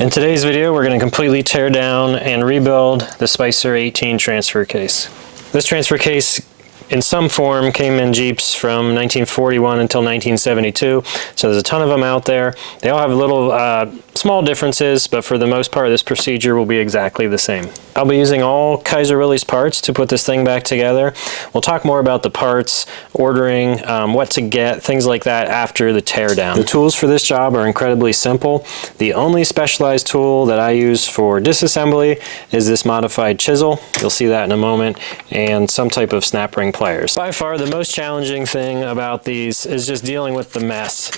In today's video, we're going to completely tear down and rebuild the Spicer 18 transfer case. This transfer case in some form came in Jeeps from 1941 until 1972, so there's a ton of them out there. They all have little small differences, but for the most part this procedure will be exactly the same. I'll be using all Kaiser Willys parts to put this thing back together. We'll talk more about the parts, ordering, what to get, things like that after the teardown. The tools for this job are incredibly simple. The only specialized tool that I use for disassembly is this modified chisel. You'll see that in a moment, and some type of snap ring pliers. By far the most challenging thing about these is just dealing with the mess.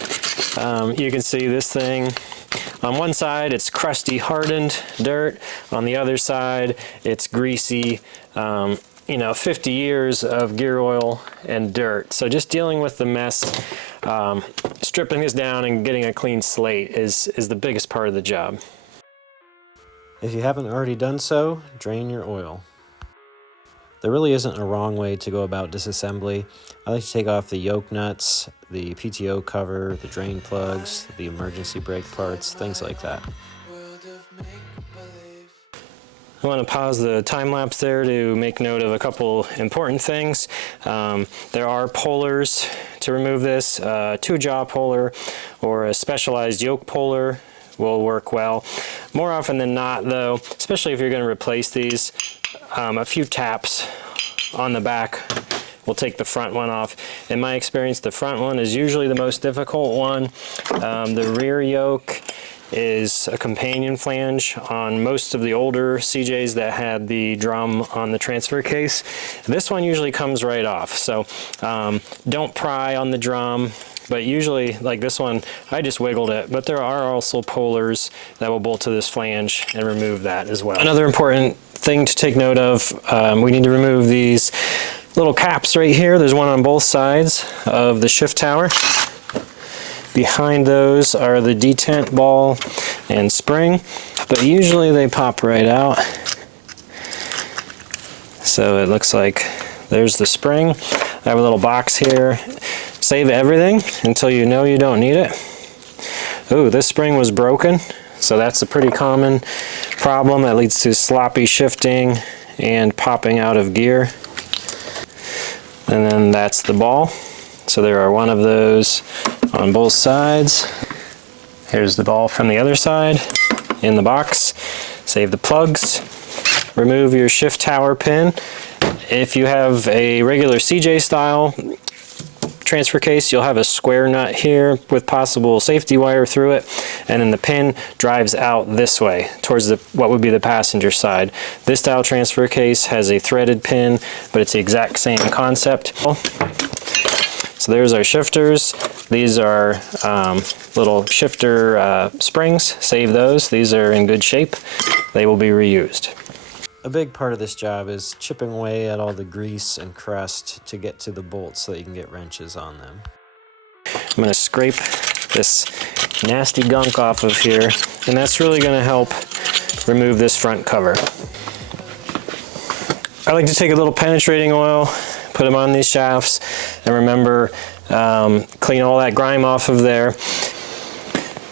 You can see this thing. On one side it's crusty hardened dirt, on the other side it's greasy, you know, 50 years of gear oil and dirt. So just dealing with the mess, stripping this down and getting a clean slate is the biggest part of the job. If you haven't already done so, drain your oil. There really isn't a wrong way to go about disassembly. I like to take off the yoke nuts, the PTO cover, the drain plugs, the emergency brake parts, things like that. I want to pause the time lapse there to make note of a couple important things. There are pullers to remove this. Two-jaw puller or a specialized yoke puller will work well. More often than not though, especially if you're going to replace these, a few taps on the back will take the front one off. In my experience, the front one is usually the most difficult one. The rear yoke is a companion flange on most of the older CJs that had the drum on the transfer case. This one usually comes right off, so don't pry on the drum. But usually, like this one, I just wiggled it, but there are also pullers that will bolt to this flange and remove that as well. Another important thing to take note of, we need to remove these little caps right here. There's one on both sides of the shift tower. Behind those are the detent ball and spring, but usually they pop right out. So it looks like there's the spring. I have a little box here. Save everything until you know you don't need it. Ooh, this spring was broken, so that's a pretty common problem that leads to sloppy shifting and popping out of gear. And then that's the ball. So there are one of those on both sides. Here's the ball from the other side in the box. Save the plugs. Remove your shift tower pin. If you have a regular CJ style transfer case, you'll have a square nut here with possible safety wire through it, and then the pin drives out this way towards what would be the passenger side. This style transfer case has a threaded pin, but it's the exact same concept. So there's our shifters. These are little shifter springs. Save those. These are in good shape. They will be reused. A big part of this job is chipping away at all the grease and crust to get to the bolts so that you can get wrenches on them. I'm going to scrape this nasty gunk off of here, and that's really going to help remove this front cover. I like to take a little penetrating oil, put them on these shafts, and remember, clean all that grime off of there.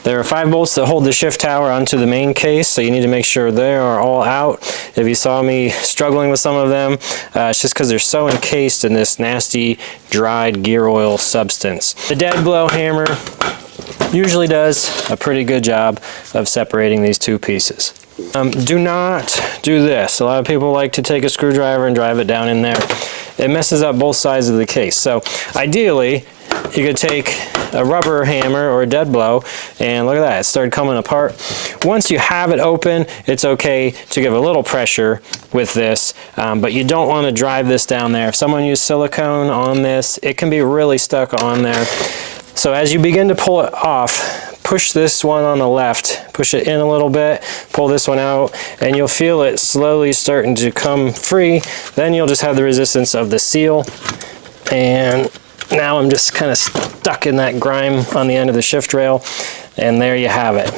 There are 5 bolts that hold the shift tower onto the main case, so you need to make sure they are all out. If you saw me struggling with some of them, it's just because they're so encased in this nasty dried gear oil substance. The dead blow hammer usually does a pretty good job of separating these two pieces. Do not do this. A lot of people like to take a screwdriver and drive it down in there. It messes up both sides of the case. So ideally, you could take a rubber hammer or a dead blow, and look at that, it started coming apart. Once you have it open, it's okay to give a little pressure with this, but you don't want to drive this down there. If someone used silicone on this, it can be really stuck on there. So as you begin to pull it off, push this one on the left, push it in a little bit, pull this one out, and you'll feel it slowly starting to come free. Then you'll just have the resistance of the seal, and now I'm just kind of stuck in that grime on the end of the shift rail, and there you have it.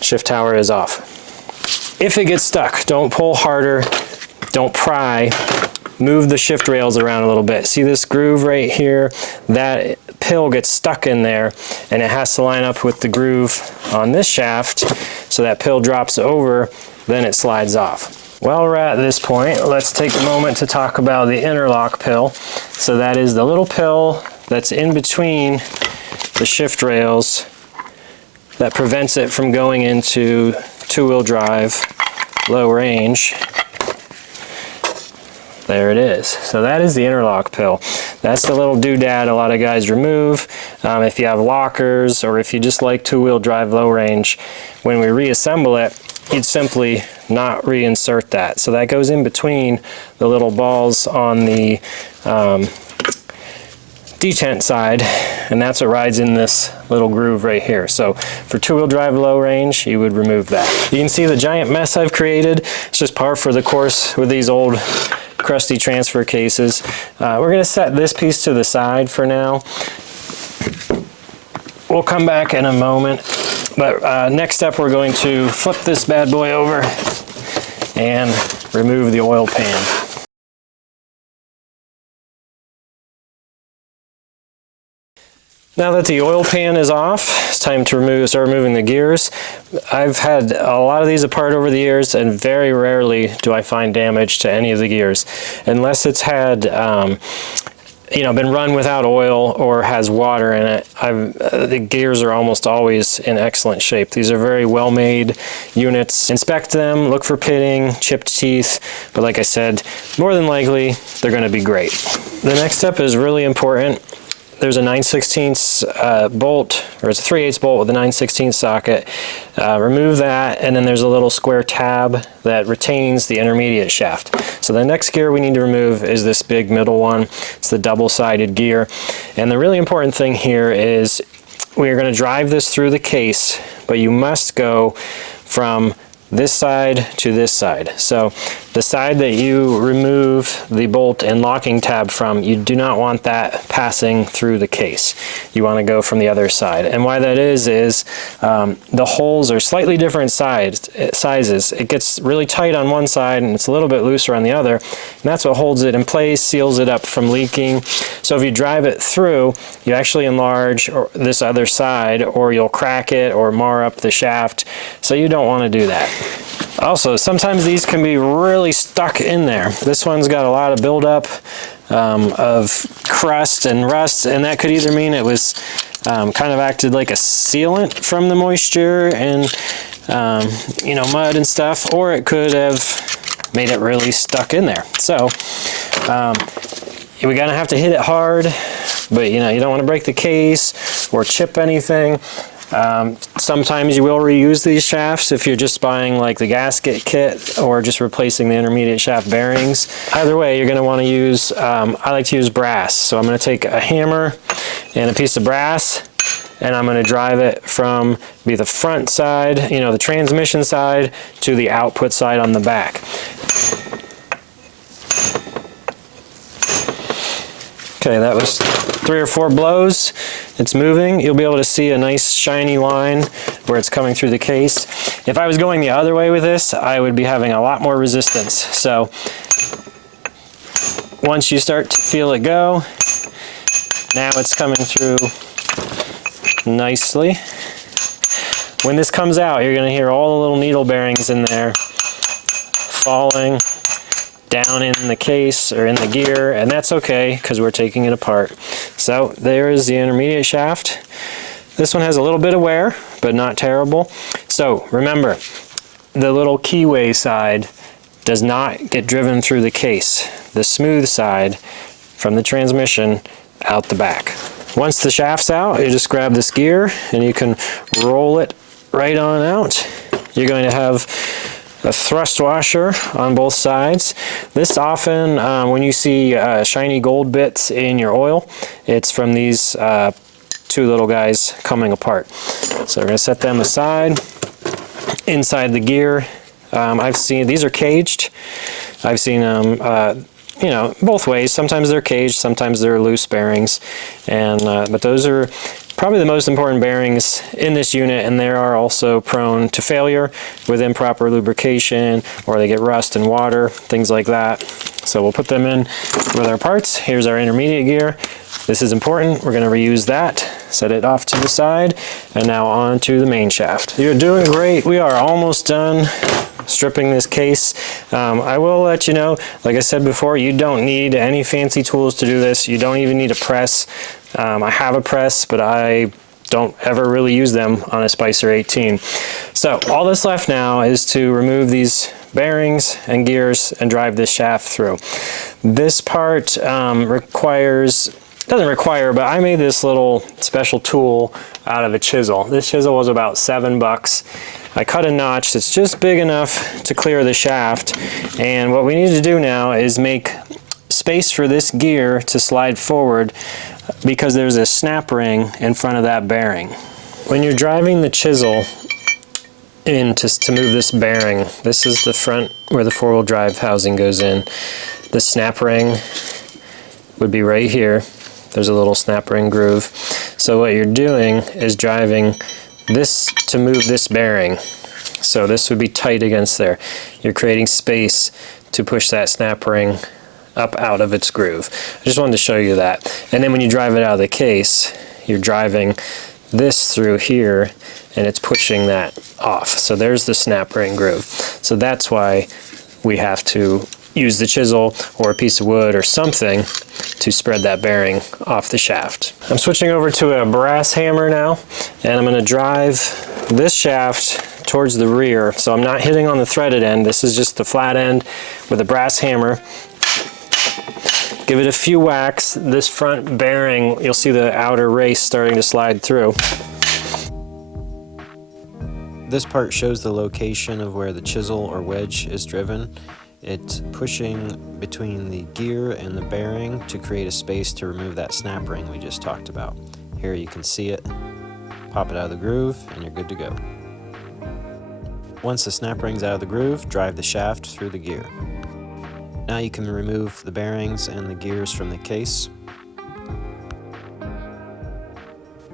Shift tower is off. If it gets stuck, don't pull harder, don't pry, move the shift rails around a little bit. See this groove right here? That pill gets stuck in there, and it has to line up with the groove on this shaft, so that pill drops over, then it slides off. While we're at this point, let's take a moment to talk about the interlock pill. So that is the little pill that's in between the shift rails that prevents it from going into two-wheel drive, low range. There it is. So that is the interlock pill. That's the little doodad a lot of guys remove. If you have lockers, or if you just like two-wheel drive low range, when we reassemble it, you'd simply not reinsert that. So that goes in between the little balls on the detent side, and that's what rides in this little groove right here. So for two-wheel drive low range, you would remove that. You can see the giant mess I've created. It's just par for the course with these old crusty transfer cases. We're going to set this piece to the side for now. We'll come back in a moment, but next step we're going to flip this bad boy over and remove the oil pan. Now that the oil pan is off, it's time to start removing the gears. I've had a lot of these apart over the years, and very rarely do I find damage to any of the gears, unless it's had been run without oil or has water in it. The gears are almost always in excellent shape. These are very well-made units. Inspect them, look for pitting, chipped teeth, but like I said, more than likely they're going to be great. The next step is really important. There's a 9/16 bolt, or it's a 3/8 bolt with a 9/16 socket. Remove that, and then there's a little square tab that retains the intermediate shaft. So the next gear we need to remove is this big middle one. It's the double-sided gear. And the really important thing here is we're going to drive this through the case, but you must go from this side to this side. So the side that you remove the bolt and locking tab from, you do not want that passing through the case. You want to go from the other side. And why that is the holes are slightly different sizes. It gets really tight on one side and it's a little bit looser on the other. And that's what holds it in place, seals it up from leaking. So if you drive it through, you actually enlarge this other side, or you'll crack it or mar up the shaft. So you don't want to do that. Also, sometimes these can be really stuck in there. This one's got a lot of buildup of crust and rust, and that could either mean it was kind of acted like a sealant from the moisture and mud and stuff, or it could have made it really stuck in there. So we're gonna have to hit it hard, but you don't want to break the case or chip anything. Sometimes you will reuse these shafts if you're just buying like the gasket kit or just replacing the intermediate shaft bearings. Either way, you're going to want to use, I like to use brass. So I'm going to take a hammer and a piece of brass, and I'm going to drive it from the front side, the transmission side, to the output side on the back. Okay, that was 3 or 4 blows. It's moving. You'll be able to see a nice shiny line where it's coming through the case. If I was going the other way with this, I would be having a lot more resistance. So once you start to feel it go, now it's coming through nicely. When this comes out, you're going to hear all the little needle bearings in there falling down in the case or in the gear, and that's okay because we're taking it apart. So there is the intermediate shaft. This one has a little bit of wear, but not terrible. So remember, the little keyway side does not get driven through the case. The smooth side from the transmission out the back. Once the shaft's out, you just grab this gear and you can roll it right on out. You're going to have a thrust washer on both sides. This often, when you see shiny gold bits in your oil, it's from these 2 little guys coming apart. So we're going to set them aside. Inside the gear, I've seen, these are caged. I've seen them, both ways. Sometimes they're caged, sometimes they're loose bearings. And but those are probably the most important bearings in this unit, and they are also prone to failure with improper lubrication, or they get rust and water, things like that. So we'll put them in with our parts. Here's our intermediate gear. This is important. We're going to reuse that, set it off to the side, and now on to the main shaft. You're doing great. We are almost done stripping this case. I will let you know, like I said before, you don't need any fancy tools to do this. You don't even need a press. I have a press, but I don't ever really use them on a Spicer 18. So all that's left now is to remove these bearings and gears and drive this shaft through. This part doesn't require, but I made this little special tool out of a chisel. This chisel was about $7. I cut a notch that's just big enough to clear the shaft, and what we need to do now is make space for this gear to slide forward because there's a snap ring in front of that bearing. When you're driving the chisel in to move this bearing, this is the front where the four-wheel drive housing goes in. The snap ring would be right here. There's a little snap ring groove. So what you're doing is driving this to move this bearing. So this would be tight against there. You're creating space to push that snap ring up out of its groove. I just wanted to show you that. And then when you drive it out of the case, you're driving this through here and it's pushing that off. So there's the snap ring groove. So that's why we have to use the chisel or a piece of wood or something to spread that bearing off the shaft. I'm switching over to a brass hammer now, and I'm going to drive this shaft towards the rear. So I'm not hitting on the threaded end. This is just the flat end with a brass hammer. Give it a few whacks. This front bearing, you'll see the outer race starting to slide through. This part shows the location of where the chisel or wedge is driven. It's pushing between the gear and the bearing to create a space to remove that snap ring we just talked about. Here you can see it. Pop it out of the groove and you're good to go. Once the snap ring's out of the groove, drive the shaft through the gear. Now you can remove the bearings and the gears from the case.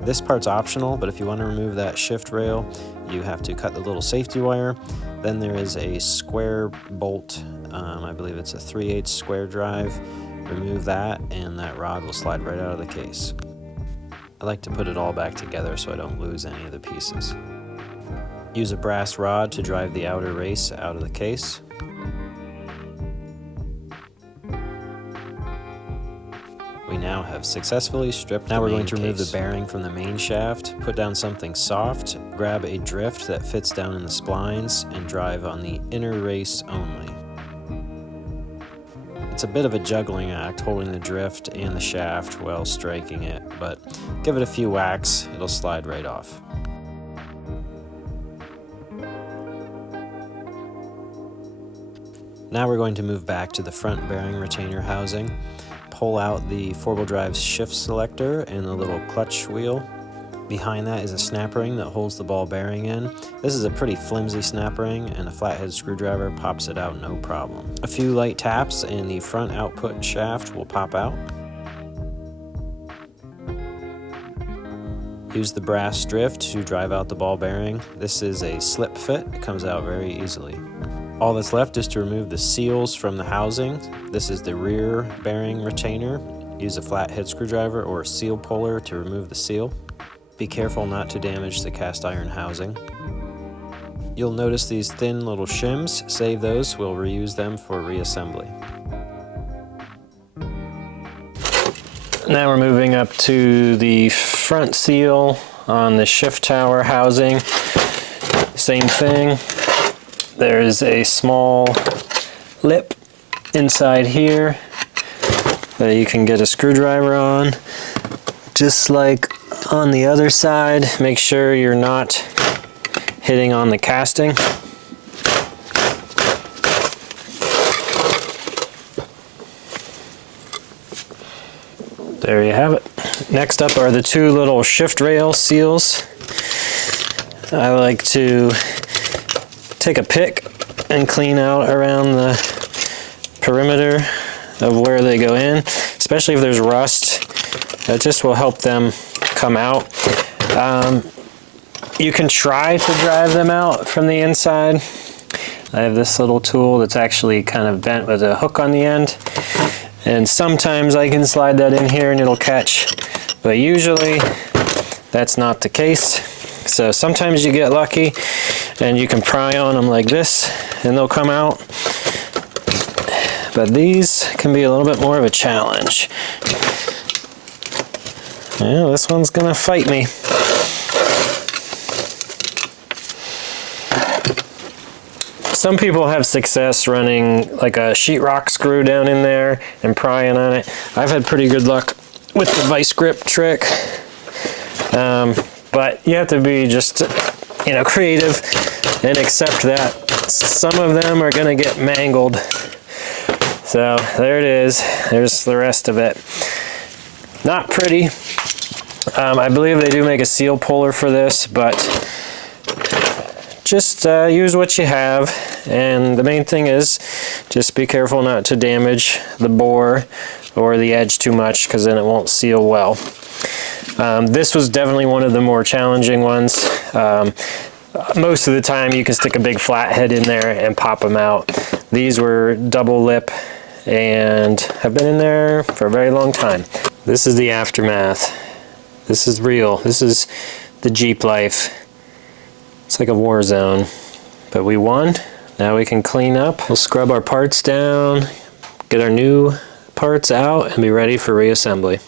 This part's optional, but if you want to remove that shift rail, you have to cut the little safety wire. Then there is a square bolt, I believe it's a 3/8 square drive. Remove that and that rod will slide right out of the case. I like to put it all back together so I don't lose any of the pieces. Use a brass rod to drive the outer race out of the case. We now have successfully stripped the main case. Now we're going to remove the bearing from the main shaft, put down something soft, grab a drift that fits down in the splines, and drive on the inner race only. It's a bit of a juggling act holding the drift and the shaft while striking it, but give it a few whacks, it'll slide right off. Now we're going to move back to the front bearing retainer housing. Pull out the four-wheel drive shift selector and the little clutch wheel. Behind that is a snap ring that holds the ball bearing in. This is a pretty flimsy snap ring, and a flathead screwdriver pops it out no problem. A few light taps and the front output shaft will pop out. Use the brass drift to drive out the ball bearing. This is a slip fit, it comes out very easily. All that's left is to remove the seals from the housing. This is the rear bearing retainer. Use a flathead screwdriver or a seal puller to remove the seal. Be careful not to damage the cast iron housing. You'll notice these thin little shims. Save those, we'll reuse them for reassembly. Now we're moving up to the front seal on the shift tower housing. Same thing. There's a small lip inside here that you can get a screwdriver on. Just like on the other side, make sure you're not hitting on the casting. There you have it. Next up are the two little shift rail seals. I like to take a pick and clean out around the perimeter of where they go in, especially if there's rust. That just will help them come out. You can try to drive them out from the inside. I have this little tool that's actually kind of bent with a hook on the end, and sometimes I can slide that in here and it'll catch, but usually that's not the case. So sometimes you get lucky and you can pry on them like this and they'll come out, but these can be a little bit more of a challenge. Yeah, this one's gonna fight me. Some people have success running like a sheetrock screw down in there and prying on it. I've had pretty good luck with the vice grip trick, but you have to be just, you know, creative and accept that some of them are gonna get mangled. So there it is. There's the rest of it. Not pretty. I believe they do make a seal puller for this, but just use what you have, and the main thing is just be careful not to damage the bore or the edge too much, because then it won't seal well. This was definitely one of the more challenging ones. Most of the time you can stick a big flathead in there and pop them out. These were double lip and have been in there for a very long time. This is the aftermath. This is real. This is the Jeep life. It's like a war zone, but we won. Now we can clean up. We'll scrub our parts down, get our new parts out, and be ready for reassembly.